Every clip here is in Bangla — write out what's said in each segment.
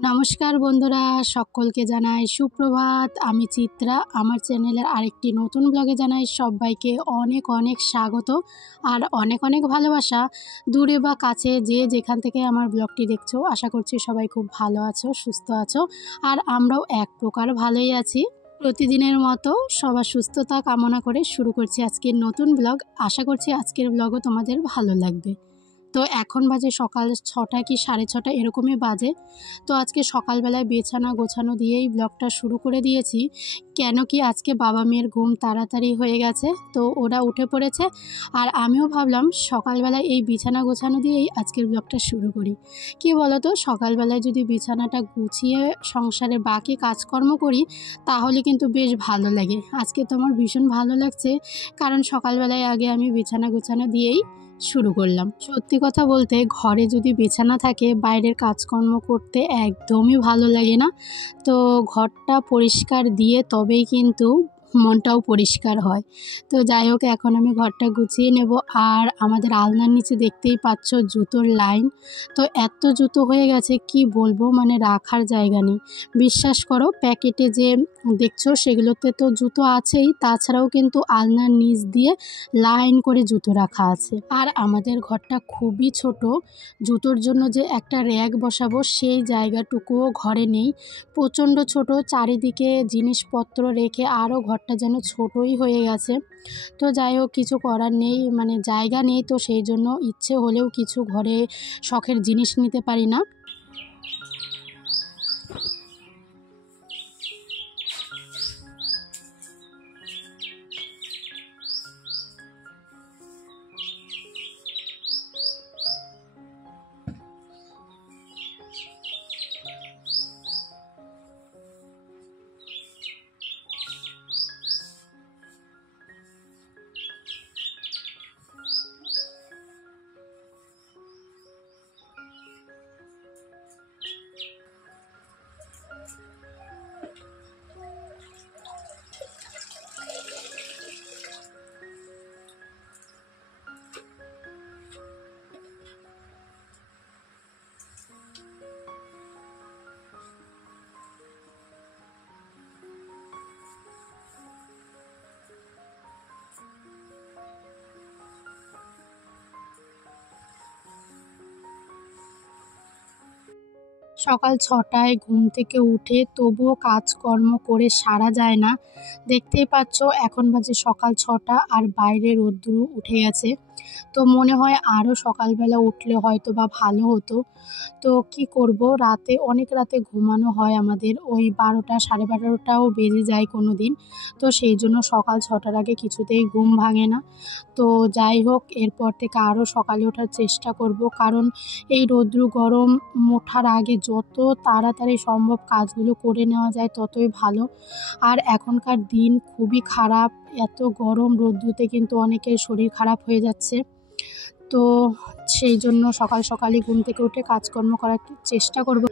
নমস্কার বন্ধুরা, সকলকে জানাই সুপ্রভাত। আমি চিত্রা। আমার চ্যানেলের আরেকটি নতুন ব্লগে জানাই সবাইকে অনেক অনেক স্বাগত আর অনেক অনেক ভালোবাসা। দূরে বা কাছে যে যেখান থেকে আমার ব্লগটি দেখছো, আশা করছি সবাই খুব ভালো আছো, সুস্থ আছো, আর আমরাও এক প্রকার ভালোই আছি। প্রতিদিনের মতো সবার সুস্থতা কামনা করে শুরু করছি আজকের নতুন ব্লগ। আশা করছি আজকের ব্লগও তোমাদের ভালো লাগবে। তো এখন বাজে সকাল 6টা কি 6:30 এরকমই বাজে। তো আজকে সকালবেলায় বিছানা গোছানো দিয়েই ব্লগটা শুরু করে দিয়েছি। কেন কি আজকে বাবা মেয়ের ঘুম তাড়াতাড়ি হয়ে গেছে, তো ওরা উঠে পড়েছে। আর আমিও ভাবলাম সকালবেলায় এই বিছানা গোছানো দিয়েই আজকের ব্লগটা শুরু করি। কি বলো তো, সকালবেলায় যদি বিছানাটা গুছিয়ে সংসারের বাকি কাজকর্ম করি তাহলে কিন্তু বেশ ভালো লাগে। আজকে তো আমার ভীষণ ভালো লাগছে, কারণ সকালবেলায় আগে আমি বিছানা গোছানো দিয়েই শুরু করলাম। সত্যি কথা বলতে, ঘরে যদি বিছানা থাকে বাইরের কাজকর্ম করতে একদমই ভালো লাগে না। তো ঘরটা পরিষ্কার দিয়ে তবেই কিন্তু মনটাও পরিষ্কার হয়। তো যাই হোক, এখন আমি ঘরটা গুছিয়ে নেব। আর আমাদের আলনার নিচে দেখতেই পাচ্ছ জুতোর লাইন। তো এত জুতো হয়ে গেছে কি বলবো, মানে রাখার জায়গা নেই। বিশ্বাস করো, প্যাকেটে যে দেখছো সেগুলোতে তো জুতো আছেই, তাছাড়াও কিন্তু আলনার নিচ দিয়ে লাইন করে জুতো রাখা আছে। আর আমাদের ঘরটা খুবই ছোট, জুতোর জন্য যে একটা র্যাক বসাবো সেই জায়গাটুকুও ঘরে নেই। প্রচণ্ড ছোট, চারিদিকে জিনিসপত্র রেখে আরও ঘরটা যেন ছোটই হয়ে গেছে। তো যাই হোক, কিছু করার নেই, মানে জায়গা নেই, তো সেই জন্য ইচ্ছে হলেও কিছু ঘরে শখের জিনিস নিতে পারি না। সকাল 6টায় ঘুম থেকে উঠে তবুও কাজকর্ম করে সারা যায় না। দেখতেই পাচ্ছ এখন বাজে সকাল 6টা আর বাইরে রোদ্দুর উঠে গেছে। তো মনে হয় আরও সকালবেলা উঠলে হয়তো বা ভালো হতো। তো কি করব, অনেক রাতে ঘুমানো হয় আমাদের, ওই 12টা 12:30টাও বেজে যায় কোনো দিন। তো সেই জন্য সকাল 6টার আগে কিছুতেই ঘুম ভাঙে না। তো যাই হোক, এরপর থেকে আরও সকালে ওঠার চেষ্টা করব, কারণ এই রৌদ্র গরম ওঠার আগে যত তাড়াতাড়ি সম্ভব কাজগুলো করে নেওয়া যায় ততই ভালো। আর এখনকার দিন খুবই খারাপ, এত গরম রৌদ্রতে কিন্তু অনেকের শরীর খারাপ হয়ে যাচ্ছে। তো সেই জন্য সকাল সকালই ঘুম থেকে উঠে কাজকর্ম করার চেষ্টা করব।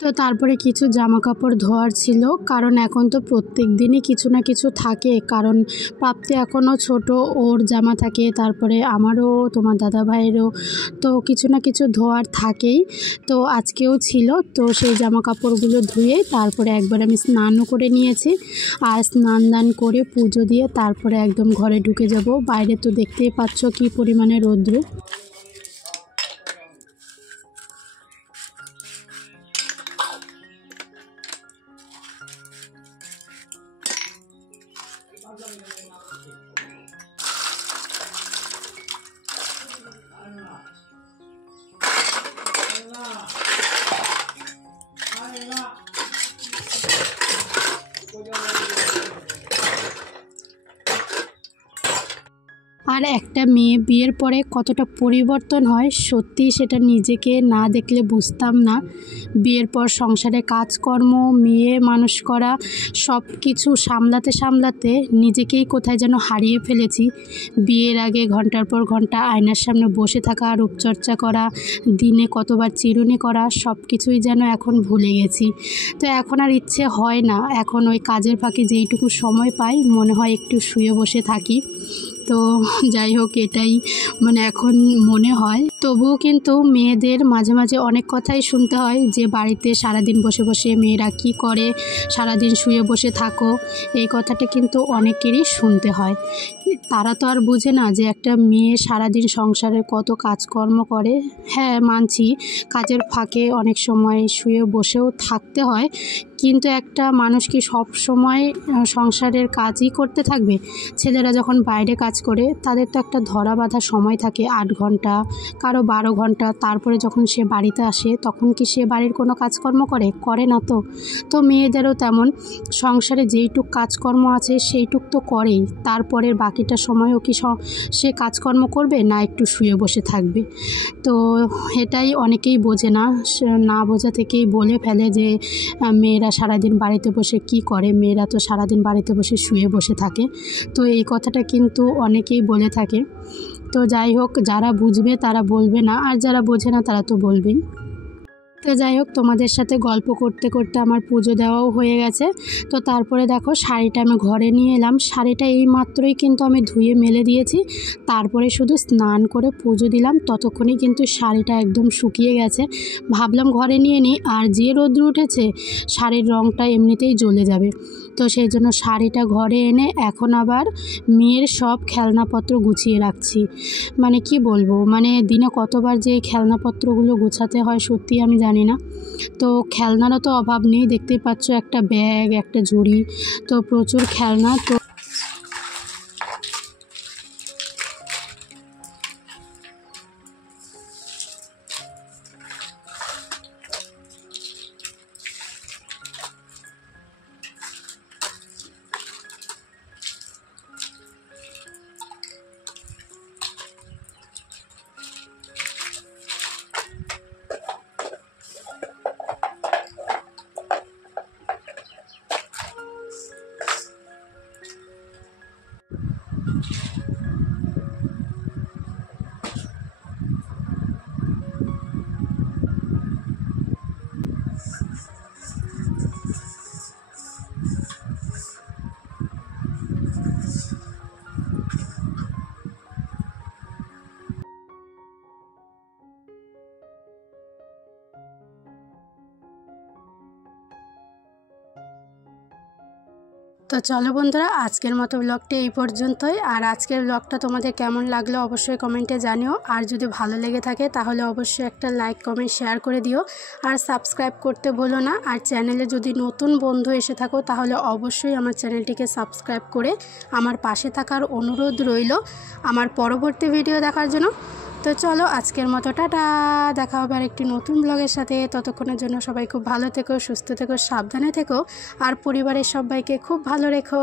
তো তারপরে কিছু জামা কাপড় ধোয়ার ছিল, কারণ এখন তো প্রত্যেক দিনই কিছু না কিছু থাকে, কারণ প্রাপ্তি এখনও ছোট, ওর জামা থাকে, তারপরে আমারও, তোমার দাদা ভাইয়েরও, তো কিছু না কিছু ধোয়ার থাকেই। তো আজকেও ছিল, তো সেই জামা কাপড়গুলো ধুয়ে তারপরে একবার আমি স্নানও করে নিয়েছি। আর স্নান দান করে পুজো দিয়ে তারপরে একদম ঘরে ঢুকে যাব। বাইরে তো দেখতেই পাচ্ছ কী পরিমাণে রৌদ্র। আর একটা মেয়ে বিয়ের পরে কতটা পরিবর্তন হয় সত্যি সেটা নিজেকে না দেখলে বুঝতাম না। বিয়ের পর সংসারে কাজকর্ম, মেয়ে মানুষ করা, সব কিছু সামলাতে সামলাতে নিজেকেই কোথায় যেন হারিয়ে ফেলেছি। বিয়ের আগে ঘন্টার পর ঘন্টা আয়নার সামনে বসে থাকা, রূপচর্চা করা, দিনে কতবার চিরুনি করা, সব কিছুই যেন এখন ভুলে গেছি। তো এখন আর ইচ্ছে হয় না, এখন ওই কাজের ফাঁকে যেইটুকু সময় পাই মনে হয় একটু শুয়ে বসে থাকি। তো যাই হোক, এটাই মানে এখন মনে হয়। তবুও কিন্তু মেয়েদের মাঝে মাঝে অনেক কথাই শুনতে হয় যে বাড়িতে সারাদিন বসে বসে মেয়েরা কি করে, সারাদিন শুয়ে বসে থাকো, এই কথাটা কিন্তু অনেকেরই শুনতে হয়। তারা তো আর বোঝে না যে একটা মেয়ে সারাদিন সংসারের কত কাজকর্ম করে। হ্যাঁ মানছি, কাজের ফাঁকে অনেক সময় শুয়ে বসেও থাকতে হয়, কিন্তু একটা মানুষ কি সব সময় সংসারের কাজই করতে থাকবে? ছেলেরা যখন বাইরে কাজ করে তাদের তো একটা ধরা বাঁধা সময় থাকে, 8 ঘন্টা, কারো 12 ঘন্টা। তারপরে যখন সে বাড়িতে আসে তখন কি সে বাড়ির কোনো কাজকর্ম করে না? তো মেয়েদেরও তেমন, সংসারে যেইটুক কাজকর্ম আছে সেইটুক তো করেই, তারপরের বাকিটা সময়ও কি সে কাজকর্ম করবে না একটু শুয়ে বসে থাকবে? তো এটাই অনেকেই বোঝে না, না বোঝা থেকেই বলে ফেলে যে মেয়েরা সারাদিন বাড়িতে বসে কি করে, মেয়েরা তো সারাদিন বাড়িতে বসে শুয়ে বসে থাকে। তো এই কথাটা কিন্তু অনেকেই বলে থাকে। তো যাই হোক, যারা বুঝবে তারা বলবে না, আর যারা বোঝে না তারা তো বলবেই। তো যাই হোক, তোমাদের সাথে গল্প করতে করতে আমার পুজো দেওয়াও হয়ে গেছে। তো তারপরে দেখো শাড়িটা আমি ঘরে নিয়ে এলাম। শাড়িটা এই মাত্রই কিন্তু আমি ধুয়ে মেলে দিয়েছি, তারপরে শুধু স্নান করে পুজো দিলাম, ততক্ষণই কিন্তু শাড়িটা একদম শুকিয়ে গেছে। ভাবলাম ঘরে নিয়ে নিই, আর যে রোদ্র উঠেছে শাড়ির রঙটা এমনিতেই জ্বলে যাবে। তো সেই জন্য শাড়িটা ঘরে এনে এখন আবার মেয়ের সব খেলনাপত্র গুছিয়ে রাখছি। মানে কি বলবো, মানে দিনে কতবার যে খেলনাপত্রগুলো গোছাতে হয় সত্যি আমি জানি না। তো খেলনারও তো অভাব নেই, দেখতেই পাচ্ছ একটা ব্যাগ, একটা ঝুড়ি, তো প্রচুর খেলনা। তো তো চলো বন্ধুরা, আজকের মতো ব্লগটি এই পর্যন্তই। আর আজকের ব্লগটা তোমাদের কেমন লাগলো অবশ্যই কমেন্টে জানিও। আর যদি ভালো লেগে থাকে তাহলে অবশ্যই একটা লাইক কমেন্ট শেয়ার করে দিও। আর সাবস্ক্রাইব করতে ভুলো না। আর চ্যানেলে যদি নতুন বন্ধু এসে থাকো তাহলে অবশ্যই আমার চ্যানেলটিকে সাবস্ক্রাইব করে আমার পাশে থাকার অনুরোধ রইল আমার পরবর্তী ভিডিও দেখার জন্য। তো চলো আজকের মতো টাটা, দেখা হবে আর একটি নতুন ব্লগের সাথে। ততক্ষণের জন্য সবাই খুব ভালো থেকো, সুস্থ থেকো, সাবধানে থেকো আর পরিবারের সবাইকে খুব ভালো রেখো।